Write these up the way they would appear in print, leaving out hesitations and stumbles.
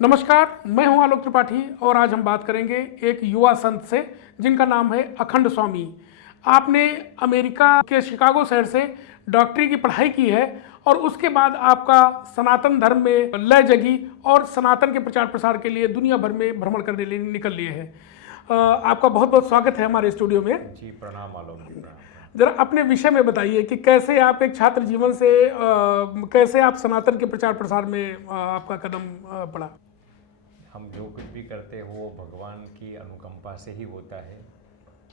नमस्कार, मैं हूं आलोक त्रिपाठी और आज हम बात करेंगे एक युवा संत से जिनका नाम है अखंड स्वामी। आपने अमेरिका के शिकागो शहर से डॉक्टरी की पढ़ाई की है और उसके बाद आपका सनातन धर्म में लय जगी और सनातन के प्रचार प्रसार के लिए दुनिया भर में भ्रमण करने लिए निकल लिए हैं। आपका बहुत बहुत स्वागत है हमारे स्टूडियो में। जी प्रणाम आलोक जी, प्रणाम प्रणाम। जरा अपने विषय में बताइए कि कैसे आप एक छात्र जीवन से कैसे आप सनातन के प्रचार प्रसार में आपका कदम पड़ा। हम जो कुछ भी करते हो वो भगवान की अनुकंपा से ही होता है।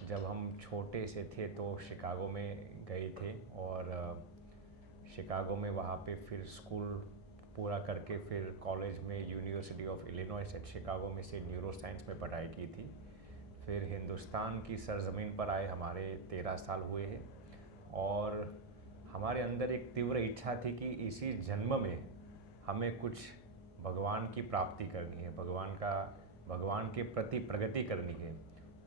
जब हम छोटे से थे तो शिकागो में गए थे और शिकागो में वहाँ पे फिर स्कूल पूरा करके फिर कॉलेज में University of Illinois at Chicago में से न्यूरो साइंस में पढ़ाई की थी। फिर हिंदुस्तान की सरजमीन पर आए हमारे 13 साल हुए हैं और हमारे अंदर एक तीव्र इच्छा थी कि इसी जन्म में हमें कुछ भगवान की प्राप्ति करनी है, भगवान के प्रति प्रगति करनी है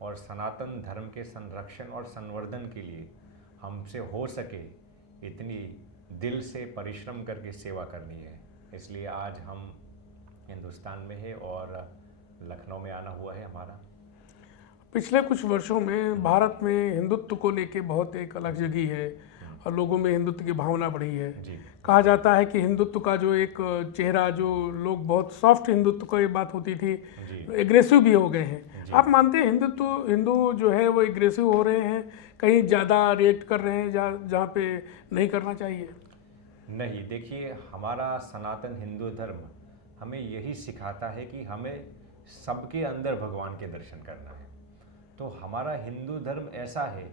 और सनातन धर्म के संरक्षण और संवर्धन के लिए हमसे हो सके इतनी दिल से परिश्रम करके सेवा करनी है। इसलिए आज हम हिंदुस्तान में है और लखनऊ में आना हुआ है हमारा। पिछले कुछ वर्षों में भारत में हिंदुत्व को लेके बहुत एक अलग जगी है और लोगों में हिंदुत्व की भावना बढ़ी है। जी कहा जाता है कि हिंदुत्व का जो एक चेहरा, जो लोग बहुत सॉफ्ट हिंदुत्व की बात होती थी, एग्रेसिव भी हो गए हैं। आप मानते हैं हिंदू जो है वो एग्रेसिव हो रहे हैं, कहीं ज़्यादा रिएक्ट कर रहे हैं जहाँ पे नहीं करना चाहिए? नहीं, देखिए हमारा सनातन हिंदू धर्म हमें यही सिखाता है कि हमें सबके अंदर भगवान के दर्शन करना है। तो हमारा हिंदू धर्म ऐसा है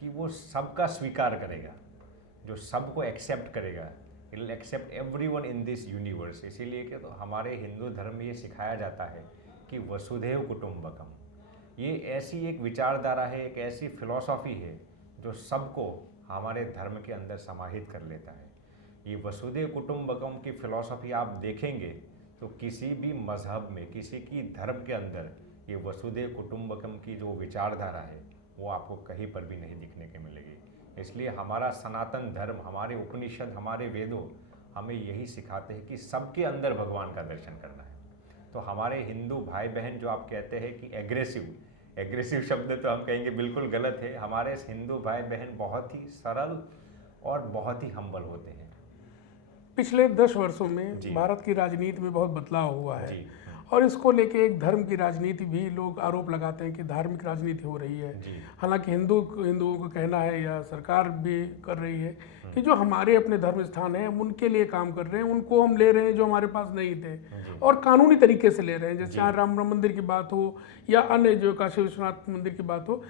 कि वो सबका स्वीकार करेगा, जो सबको एक्सेप्ट करेगा। It will accept everyone in this universe. इसीलिए कि तो हमारे हिंदू धर्म में ये सिखाया जाता है कि वसुधैव कुटुंबकम, ये ऐसी एक विचारधारा है, एक ऐसी फिलॉसफी है जो सबको हमारे धर्म के अंदर समाहित कर लेता है। ये वसुधैव कुटुंबकम की फिलॉसफी आप देखेंगे तो किसी भी मजहब में, किसी की धर्म के अंदर ये वसुधैव कुटुंबकम की जो विचारधारा है वो आपको कहीं पर भी नहीं दिखने के मिलेगी। इसलिए हमारा सनातन धर्म, हमारे उपनिषद, हमारे वेदों हमें यही सिखाते हैं कि सबके अंदर भगवान का दर्शन करना है। तो हमारे हिंदू भाई बहन जो आप कहते हैं कि एग्रेसिव शब्द तो हम कहेंगे बिल्कुल गलत है। हमारे हिंदू भाई बहन बहुत ही सरल और बहुत ही हम्बल होते हैं। पिछले 10 वर्षों में जी भारत की राजनीति में बहुत बदलाव हुआ है जी और इसको लेके एक धर्म की राजनीति भी लोग आरोप लगाते हैं कि धार्मिक राजनीति हो रही है। जी हालांकि हिंदुओं का कहना है या सरकार भी कर रही है कि जो हमारे अपने धर्म स्थान हैं हम उनके लिए काम कर रहे हैं, उनको हम ले रहे हैं जो हमारे पास नहीं थे और कानूनी तरीके से ले रहे हैं। जैसे चाहे राम मंदिर की बात हो या अन्य जो काशी विश्वनाथ मंदिर की बात हो,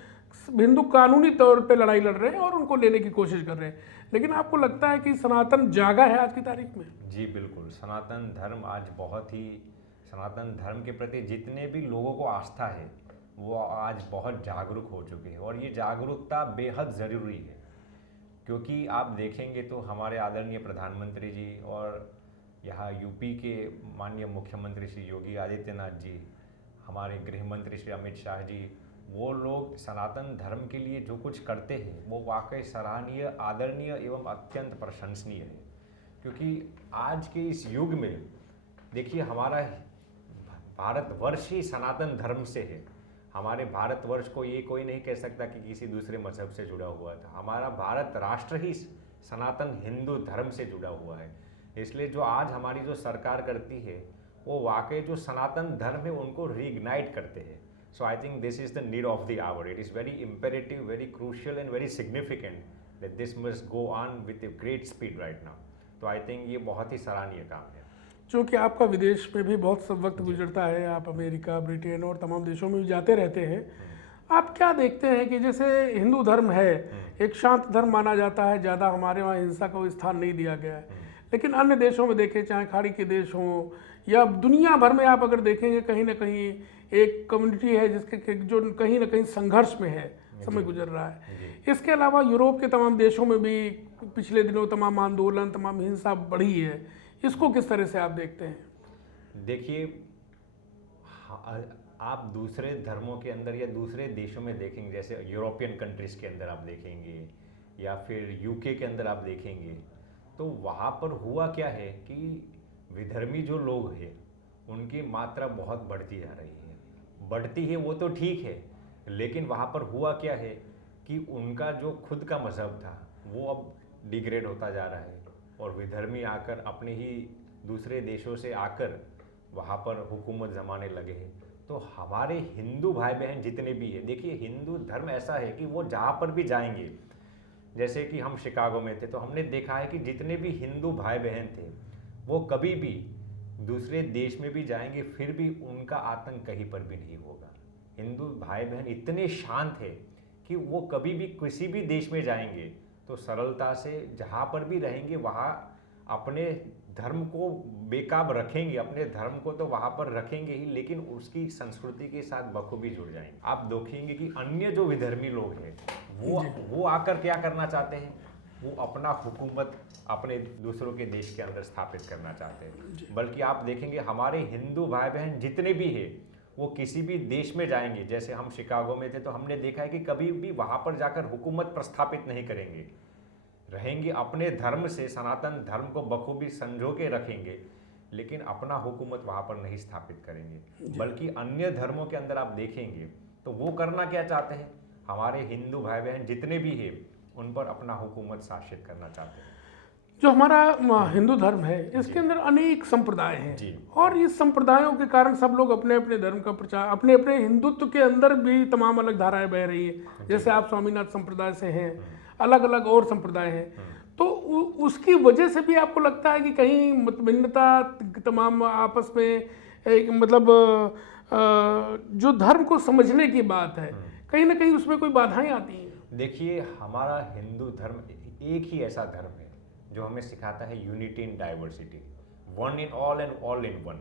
हिंदू कानूनी तौर पे लड़ाई लड़ रहे हैं और उनको लेने की कोशिश कर रहे हैं। लेकिन आपको लगता है कि सनातन जागा है आज की तारीख में? जी बिल्कुल। सनातन धर्म के प्रति जितने भी लोगों को आस्था है वो आज बहुत जागरूक हो चुके हैं और ये जागरूकता बेहद ज़रूरी है। क्योंकि आप देखेंगे तो हमारे आदरणीय प्रधानमंत्री जी और यहाँ यूपी के माननीय मुख्यमंत्री श्री योगी आदित्यनाथ जी, हमारे गृह मंत्री श्री अमित शाह जी, वो लोग सनातन धर्म के लिए जो कुछ करते हैं वो वाकई सराहनीय, आदरणीय एवं अत्यंत प्रशंसनीय है। क्योंकि आज के इस युग में देखिए हमारा भारतवर्ष ही सनातन धर्म से है। हमारे भारतवर्ष को ये कोई नहीं कह सकता कि किसी दूसरे मजहब से जुड़ा हुआ था। हमारा भारत राष्ट्र ही सनातन हिंदू धर्म से जुड़ा हुआ है। इसलिए जो आज हमारी जो सरकार करती है वो वाकई जो सनातन धर्म है उनको रीइग्नाइट करते हैं। So I think this is the need of the hour. It is very imperative, very crucial and very significant that this must go on with a great speed right now. तो I think ये बहुत ही सराहनीय काम है। चूँकि आपका विदेश में भी बहुत सब वक्त गुजरता है, आप अमेरिका, ब्रिटेन और तमाम देशों में भी जाते रहते हैं, आप क्या देखते हैं कि जैसे हिंदू धर्म है एक शांत धर्म माना जाता है, ज़्यादा हमारे वहाँ हिंसा को स्थान नहीं दिया गया है, लेकिन अन्य देशों में देखें, चाहे खाड़ी के देश हों या दुनिया भर में आप अगर देखेंगे, कहीं ना कहीं एक कम्युनिटी है जिसके जो कहीं ना कहीं संघर्ष में है, समय गुजर रहा है। इसके अलावा यूरोप के तमाम देशों में भी पिछले दिनों तमाम आंदोलन, तमाम हिंसा बढ़ी है। इसको किस तरह से आप देखते हैं? देखिए, आप दूसरे धर्मों के अंदर या दूसरे देशों में देखेंगे, जैसे यूरोपियन कंट्रीज़ के अंदर आप देखेंगे या फिर यूके के अंदर आप देखेंगे, तो वहाँ पर हुआ क्या है कि विधर्मी जो लोग हैं उनकी मात्रा बहुत बढ़ती जा रही है। बढ़ती है वो तो ठीक है, लेकिन वहाँ पर हुआ क्या है कि उनका जो खुद का मजहब था वो अब डिग्रेड होता जा रहा है, और विधर्मी आकर अपने ही दूसरे देशों से आकर वहाँ पर हुकूमत जमाने लगे हैं। तो हमारे हिंदू भाई बहन जितने भी हैं, देखिए हिंदू धर्म ऐसा है कि वो जहाँ पर भी जाएंगे, जैसे कि हम शिकागो में थे तो हमने देखा है कि जितने भी हिंदू भाई बहन थे वो कभी भी दूसरे देश में भी जाएंगे फिर भी उनका आतंक कहीं पर भी नहीं होगा। हिंदू भाई बहन इतने शांत है कि वो कभी भी किसी भी देश में जाएंगे तो सरलता से जहाँ पर भी रहेंगे वहाँ अपने धर्म को बेकाब रखेंगे, अपने धर्म को तो वहाँ पर रखेंगे ही, लेकिन उसकी संस्कृति के साथ बखूबी जुड़ जाएंगे। आप देखेंगे कि अन्य जो विधर्मी लोग हैं वो आकर क्या करना चाहते हैं, वो अपना हुकूमत अपने दूसरों के देश के अंदर स्थापित करना चाहते हैं। बल्कि आप देखेंगे हमारे हिंदू भाई बहन जितने भी हैं वो किसी भी देश में जाएंगे, जैसे हम शिकागो में थे तो हमने देखा है कि कभी भी वहाँ पर जाकर हुकूमत प्रस्थापित नहीं करेंगे, रहेंगे अपने धर्म से, सनातन धर्म को बखूबी संजो के रखेंगे, लेकिन अपना हुकूमत वहाँ पर नहीं स्थापित करेंगे। बल्कि अन्य धर्मों के अंदर आप देखेंगे तो वो करना क्या चाहते हैं, हमारे हिंदू भाई बहन जितने भी हैं उन पर अपना हुकूमत शासित करना चाहते हैं। जो हमारा हिंदू धर्म है इसके अंदर अनेक संप्रदाय हैं जी। और इस संप्रदायों के कारण सब लोग अपने अपने धर्म का प्रचार, अपने अपने हिंदुत्व के अंदर भी तमाम अलग धाराएं बह रही है। जैसे आप स्वामीनाथ संप्रदाय से हैं, अलग अलग और संप्रदाय हैं, तो उसकी वजह से भी आपको लगता है कि कहीं मतभिन्नता तमाम आपस में मतलब जो धर्म को समझने की बात है कहीं ना कहीं उसमें कोई बाधाएं आती हैं? देखिए हमारा हिंदू धर्म एक ही ऐसा धर्म है जो हमें सिखाता है unity in diversity, one in all and all in one.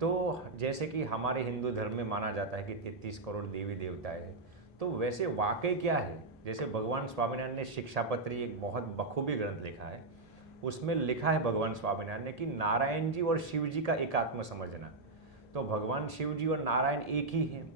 तो जैसे कि हमारे हिंदू धर्म में माना जाता है कि 33 करोड़ देवी देवताएं हैं, तो वैसे वाकई क्या है, जैसे भगवान स्वामीनारायण ने शिक्षापत्री एक बहुत बखूबी ग्रंथ लिखा है, उसमें लिखा है भगवान स्वामीनारायण ने कि नारायण जी और शिव जी का एकात्म समझना। तो भगवान शिव जी और नारायण एक ही हैं,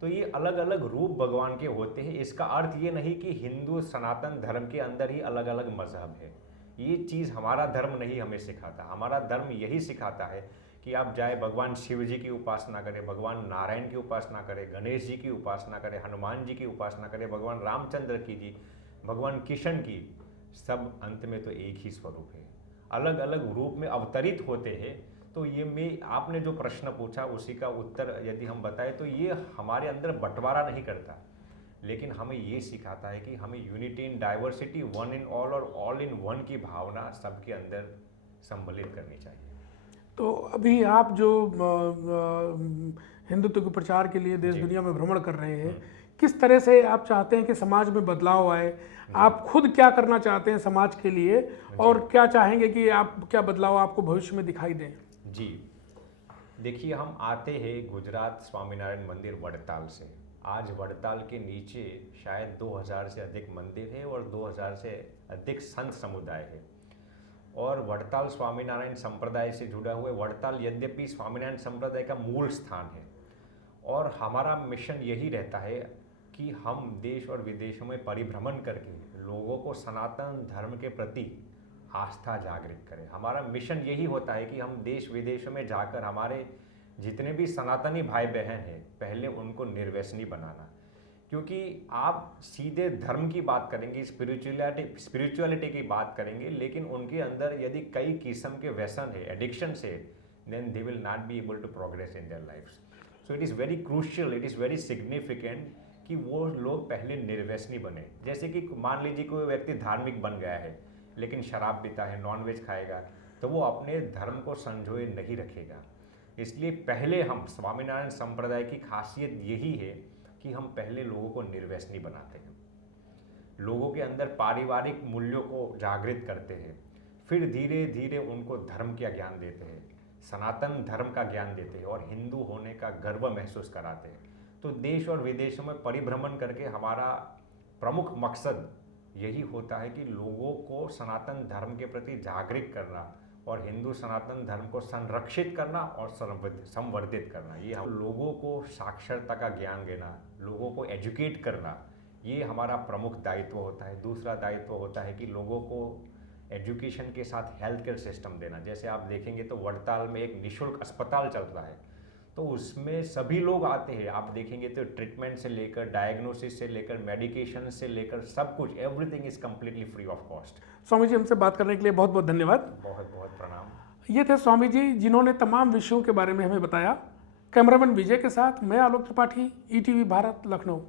तो ये अलग अलग रूप भगवान के होते हैं। इसका अर्थ ये नहीं कि हिंदू सनातन धर्म के अंदर ही अलग अलग मजहब है, ये चीज़ हमारा धर्म नहीं हमें सिखाता। हमारा धर्म यही सिखाता है कि आप जाए भगवान शिव जी की उपासना करें, भगवान नारायण की उपासना करें, गणेश जी की उपासना करें, हनुमान जी की उपासना करें, भगवान रामचंद्र की जी, भगवान किशन की, सब अंत में तो एक ही स्वरूप है, अलग अलग रूप में अवतरित होते हैं। तो ये मैं आपने जो प्रश्न पूछा उसी का उत्तर यदि हम बताएं तो ये हमारे अंदर बंटवारा नहीं करता, लेकिन हमें ये सिखाता है कि हमें unity in diversity, one in all और ऑल इन वन की भावना सबके अंदर सम्मिलित करनी चाहिए। तो अभी आप जो हिंदुत्व के प्रचार के लिए देश दुनिया में भ्रमण कर रहे हैं, किस तरह से आप चाहते हैं कि समाज में बदलाव आए? आप खुद क्या करना चाहते हैं समाज के लिए और क्या चाहेंगे कि आप क्या बदलाव आपको भविष्य में दिखाई दें? जी देखिए, हम आते हैं गुजरात स्वामीनारायण मंदिर वड़ताल से। आज वड़ताल के नीचे शायद 2000 से अधिक मंदिर है और 2000 से अधिक संत समुदाय है, और वड़ताल स्वामीनारायण संप्रदाय से जुड़ा हुआ है। वड़ताल यद्यपि स्वामीनारायण संप्रदाय का मूल स्थान है, और हमारा मिशन यही रहता है कि हम देश और विदेशों में परिभ्रमण करके लोगों को सनातन धर्म के प्रति आस्था जागृत करें। हमारा मिशन यही होता है कि हम देश विदेशों में जाकर हमारे जितने भी सनातनी भाई बहन हैं पहले उनको निर्व्यसनी बनाना, क्योंकि आप सीधे धर्म की बात करेंगे, स्पिरिचुअलिटी की बात करेंगे, लेकिन उनके अंदर यदि कई किस्म के व्यसन है, एडिक्शन है, then they will not be able to progress in their lifes. So it is very crucial, it is very significant कि वो लोग पहले निर्व्यसनी बने। जैसे कि मान लीजिए कोई व्यक्ति धार्मिक बन गया है लेकिन शराब पीता है, नॉनवेज खाएगा, तो वो अपने धर्म को संजोए नहीं रखेगा। इसलिए पहले हम स्वामीनारायण संप्रदाय की खासियत यही है कि हम पहले लोगों को निर्व्यसनी बनाते हैं, लोगों के अंदर पारिवारिक मूल्यों को जागृत करते हैं, फिर धीरे धीरे उनको धर्म का ज्ञान देते हैं, सनातन धर्म का ज्ञान देते हैं और हिंदू होने का गर्व महसूस कराते हैं। तो देश और विदेशों में परिभ्रमण करके हमारा प्रमुख मकसद यही होता है कि लोगों को सनातन धर्म के प्रति जागृत करना और हिंदू सनातन धर्म को संरक्षित करना और संवर्धित करना। ये हम लोगों को साक्षरता का ज्ञान देना, लोगों को एजुकेट करना, ये हमारा प्रमुख दायित्व होता है। दूसरा दायित्व होता है कि लोगों को एजुकेशन के साथ हेल्थ केयर सिस्टम देना। जैसे आप देखेंगे तो वड़ताल में एक निःशुल्क अस्पताल चलता है, तो उसमें सभी लोग आते हैं। आप देखेंगे तो ट्रीटमेंट से लेकर, डायग्नोसिस से लेकर, मेडिकेशन से लेकर सब कुछ, everything is completely free of cost. Swami ji, हमसे बात करने के लिए बहुत बहुत धन्यवाद। बहुत बहुत प्रणाम। ये थे स्वामी जी, जिन्होंने तमाम विषयों के बारे में हमें बताया। कैमरामैन विजय के साथ मैं आलोक त्रिपाठी, ईटीवी भारत, लखनऊ।